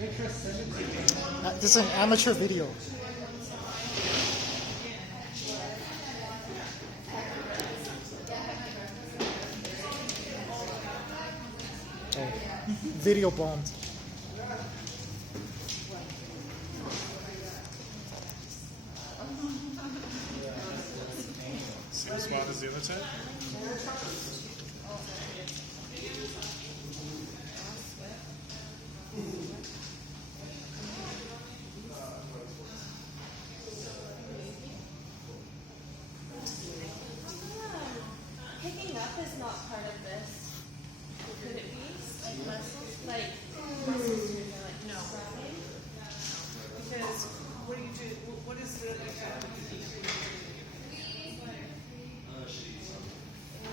This is an amateur video. Oh, video bombed. Same spot as the other side? Picking up is not part of this. Could it be? Muscles? Like, muscles you're like, no. Because what do you do? What is the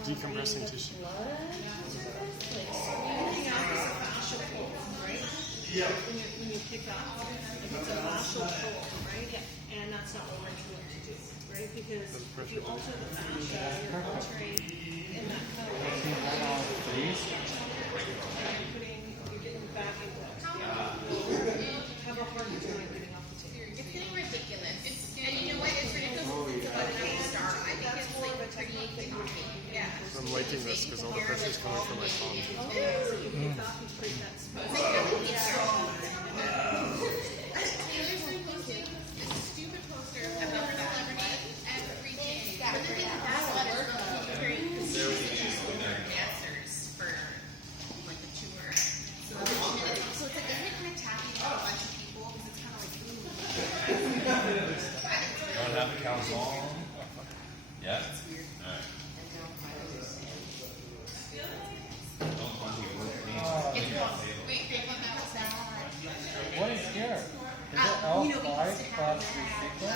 Decompressing tissue. picking up is a fascial pull, right? Yeah. When you pick up, if it's a fascial pull, right? Yeah. And that's not what we're trying to do, right? Because if you alter the fascia, you're altering in that code. You're getting back into it. Have a hard time getting off the table. It's getting ridiculous. And you know what? It's ridiculous. It's about an star. I think it's like pretty yeah. I'm liking this because all the pressure is coming from my palm. So you pick up, you create that space. Taylor's been posting this stupid poster about her celebrity every day. But the thing is, that's what it's really very consistent answers for like the tour. So it's like, isn't it kind of tacky to have a bunch of people because it's kind of like, ooh. You want to have the cows on? Yeah? It's weird. All right. What is here? Is it L5 plus recycle?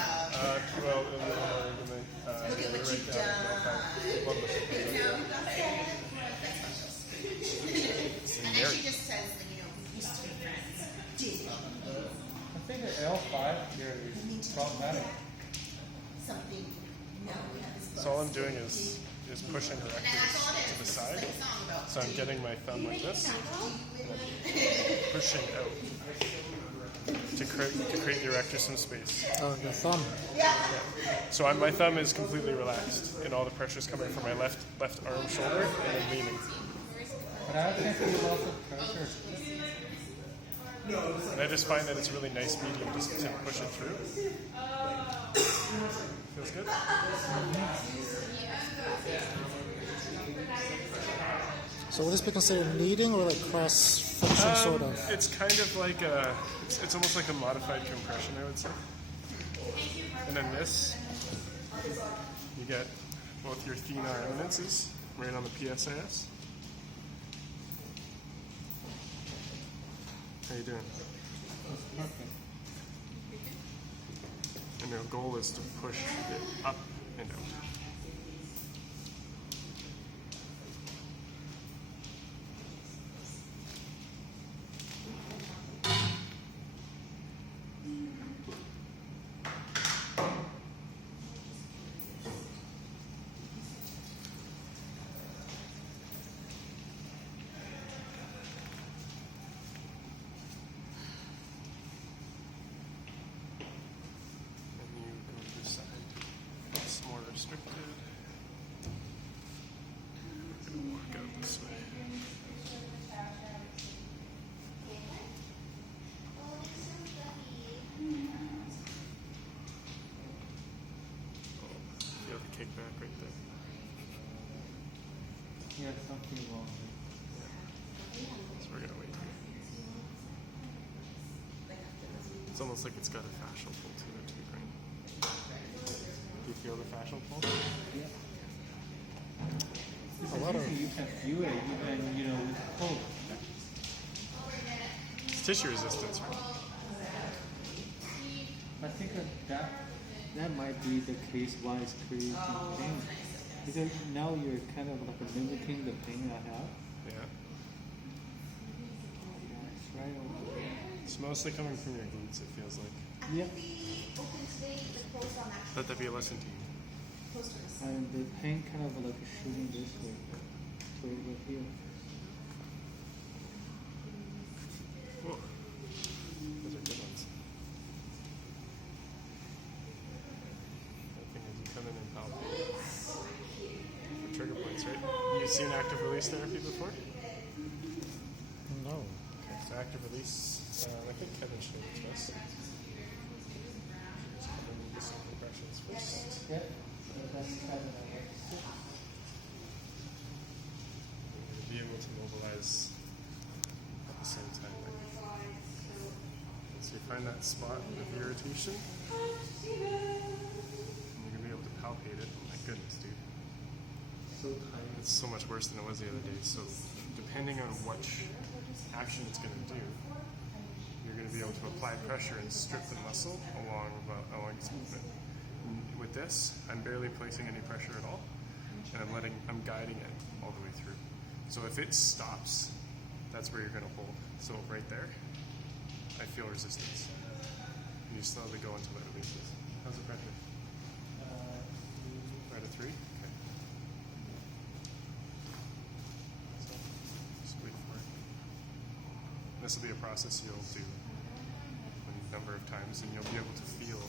Well, look at what you've done. And then she just says that, you know, we used to be friends. I think the L5 here is problematic. Something, no, we have this So all I'm doing is pushing her rectus to the side. So I'm getting my thumb like this, and then pushing out to create the erector some space. Oh, the thumb. So my thumb is completely relaxed, and all the pressure is coming from my left arm, shoulder, and then leaning. But I can feel lots of pressure. And I just find that it's a really nice medium just to push it through. Feels good? So would this be considered kneading or like cross function sort of? It's kind of like it's almost like a modified compression, I would say. And then this, you get both your thenar eminences right on the PSIS. How you doing? That's perfect. And your goal is to push it up and out. Restricted. We're going to walk out this way. Feel the kickback right there. Yeah, something wrong. So we're going to wait here. It's almost like it's got a fascial pull to it too, right? Do you feel the fascial pull? Yeah. A lot of You can feel it even, you know, with cold. It's tissue resistance, right? I think that might be the case why it's creating pain. Because now you're kind of like mimicking the pain I have. Yeah. Yeah, it's right over there. It's mostly coming from your glutes, it feels like. Yeah. Let that be a lesson to you. And the pain kind of like shooting this way. So over here. Whoa. movements, right? You've seen active release therapy before? No. Okay, so active release, I think Kevin showed it to us. So we're going to do some compressions first. Yeah. So that's kind of Be able to mobilize at the same time. So you find that spot of irritation, and you're gonna be able to palpate it. Oh my goodness, dude. so tight. It's so much worse than it was the other day. So depending on which action it's gonna do, you're gonna be able to apply pressure and strip the muscle along its movement. And with this, I'm barely placing any pressure at all, and I'm guiding it all the way through. So if it stops, that's where you're going to hold. So right there, I feel resistance. And you slowly go until it releases. How's the pressure? Right at 3? Okay. So just wait for it. This will be a process you'll do a number of times, and you'll be able to feel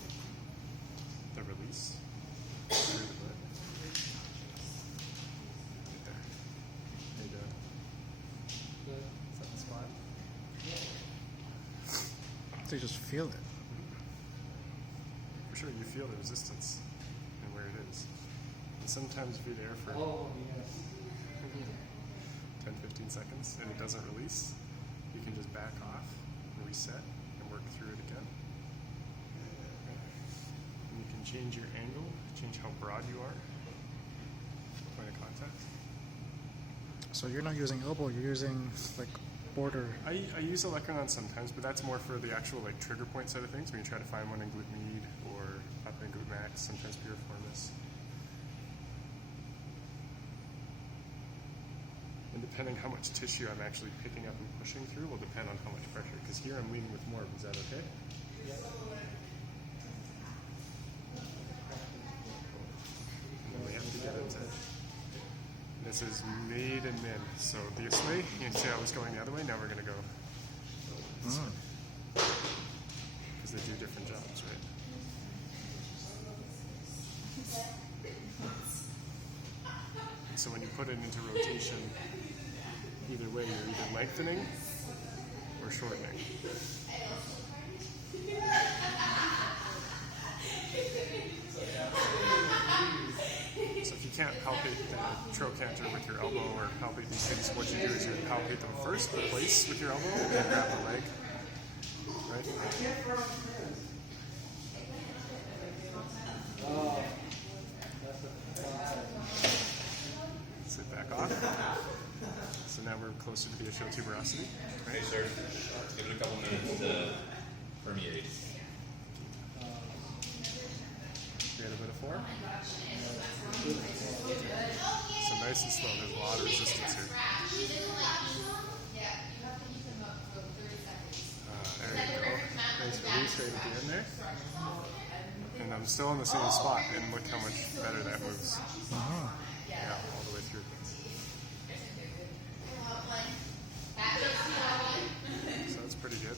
the release through the blood. Is that the spot? So you just feel it. For sure, you feel the resistance and where it is. And sometimes if you're there for Oh, yes. 10, 15 seconds and it doesn't release, you can just back off and reset and work through it again. Okay. And you can change your angle, change how broad you are, point of contact. So you're not using elbow, you're using like border. I use olecranon sometimes, but that's more for the actual like trigger point side of things when you try to find one in glute med or up in glute max, sometimes piriformis. And depending how much tissue I'm actually picking up and pushing through will depend on how much pressure. Because here I'm leading with more. Is that okay? Yeah. And then we have to get into this is made and min. So this way, you can see I was going the other way. Now we're going to go this way. Because they do different jobs, right? And so when you put it into rotation, either way, you're either lengthening or shortening. So if you can't palpate the trochanter with your elbow or palpate these things, what you do is you palpate them first, the place with your elbow, and then grab the leg. Right? Sit back off. So now we're closer to the ischial tuberosity. Okay, sir. Give it a couple minutes to permeate. Get a bit of form. So nice and slow. There's a lot of resistance here. There you go. Nice release right at the end there. And I'm still in the same spot, and look how much better that moves. Yeah, all the way through. So that's pretty good.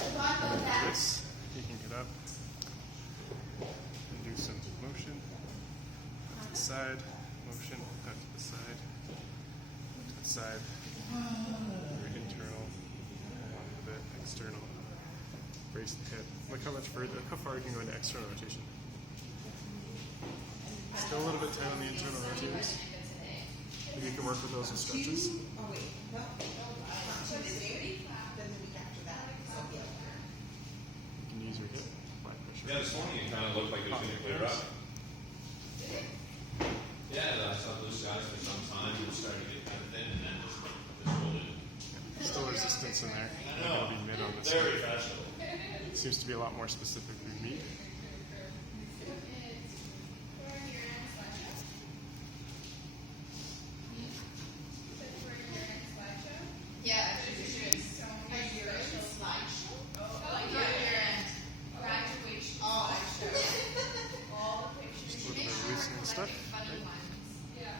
And then this, you can get up and do some motion. Up to the side, motion, up to the side, up to the side. Your internal, along with a bit, external. Brace the hip. Look how much further, look how far you can go into external rotation. Still a little bit tight on the internal rotators. Maybe you can work with those with stretches. You can use your hip, apply pressure. Yeah, this morning it kind of looked like it was going to clear up. Yeah, I saw blue skies for some time and it started to get kind of thin and then just rolled in. Still resistance in there. I know. It'll be mid on this Very side. fashionable. Seems to be a lot more specifically meat. Yeah, there's a urine slideshow. Oh, urine graduation slideshow. All the pictures. Just a little bit of loosening stuff. Funny Right? ones. Yeah,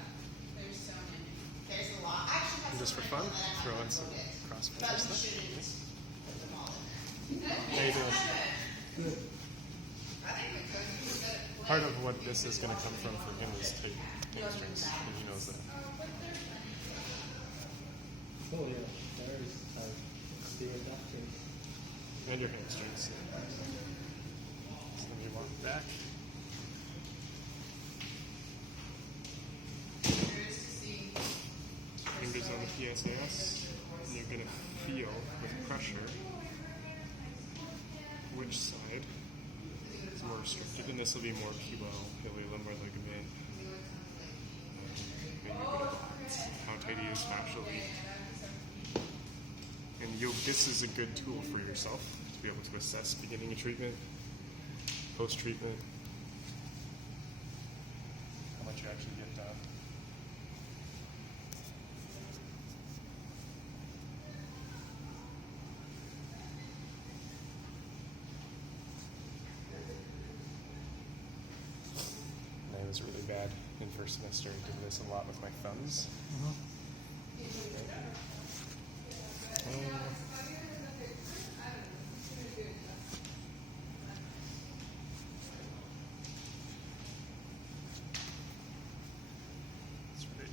there's so many. There's a lot. I actually have And just for fun, throw in some cross but pressure we stuff. shouldn't put them all in there. How you doing? I think we could. We could. Part of what this is going to come from for him is tape. hamstrings, and he knows that. Oh yeah, there is the adapting. And your hamstrings. So then you walk back. Fingers on the PSAS, and you're going to feel with pressure which side is more restricted, and this will be more pubo-iliolumbar ligament. And you're going to how tight he is fascially. And this is a good tool for yourself to be able to assess beginning of treatment, post-treatment, how much you actually get done. I was really bad in first semester. I did this a lot with my thumbs. That's right.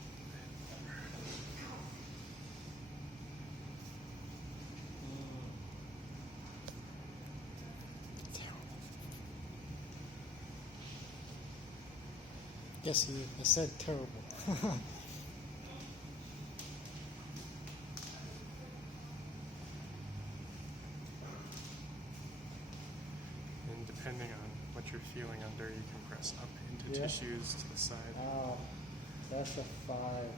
Yes, I said terrible. And depending on what you're feeling under, you can press up into Yeah. tissues to the side. Wow, that's a 5.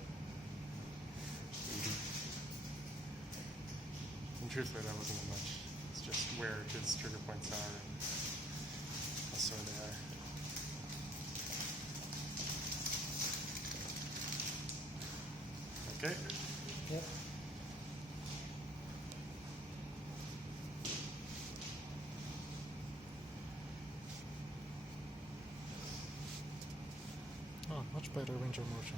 And truthfully, that wasn't much. It's just where his trigger points are and how sore they are. Okay. Yep. Oh, much better range of motion.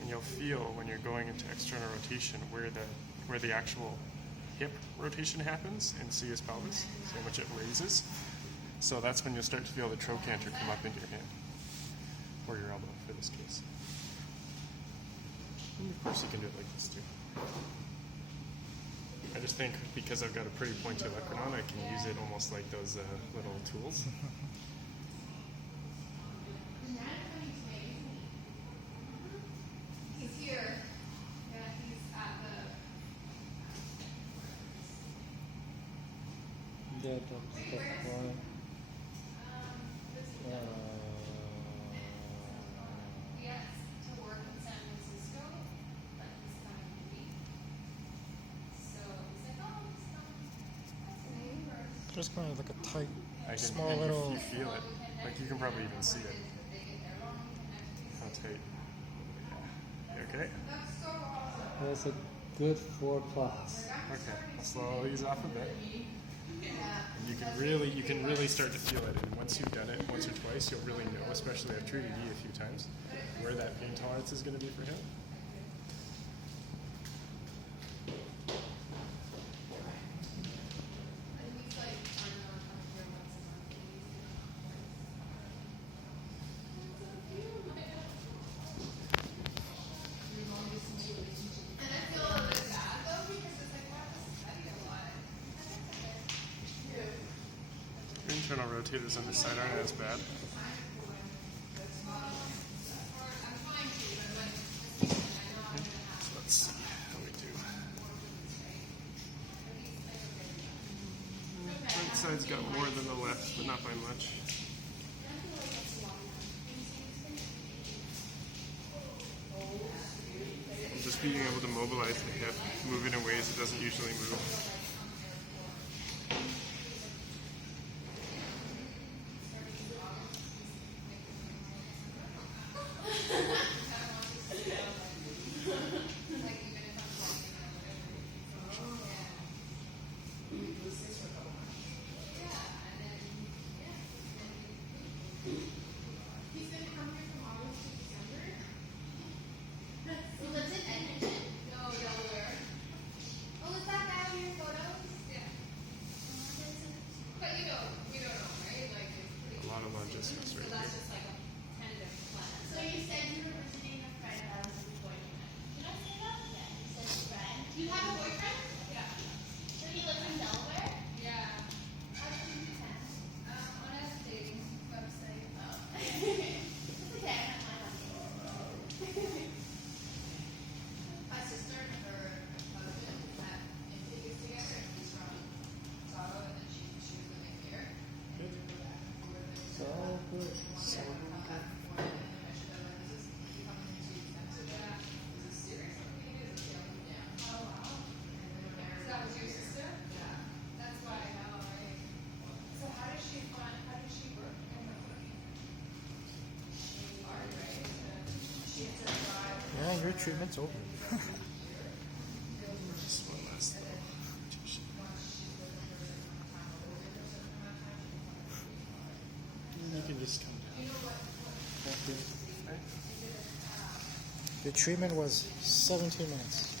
And you'll feel when you're going into external rotation where the actual hip rotation happens in CS pelvis, so how much it raises. So that's when you'll start to feel the trochanter come up into your hand, or your elbow for this case. And of course you can do it like this too. I just think because I've got a pretty pointy olecranon, I can use it almost like those little tools. He's here. Yeah, he's at the. Yeah, that's the 1. He has to work in San Francisco, but he's coming in a week. So he's like, oh, he's coming. That's amazing. Just kind of like a tight, I can, small and little. you feel it. Like you can probably even see it. How tight. Yeah. You okay? That's a good 4 plus. Okay. I'll slow these off a bit. And you can really start to feel it. And once you've done it once or twice, you'll really know, especially I've treated you a few times, where that pain tolerance is going to be for him. Internal rotators on this side aren't as bad. So let's see how we do. Right side's got more than the left, but not by much. And just being able to mobilize the hip, move it in ways it doesn't usually move. He lives in Edmonton? No, Delaware. Oh, is that guy on your photo? treatment's over. Just one last little rotation. And you can just come down. Your treatment was 17 minutes.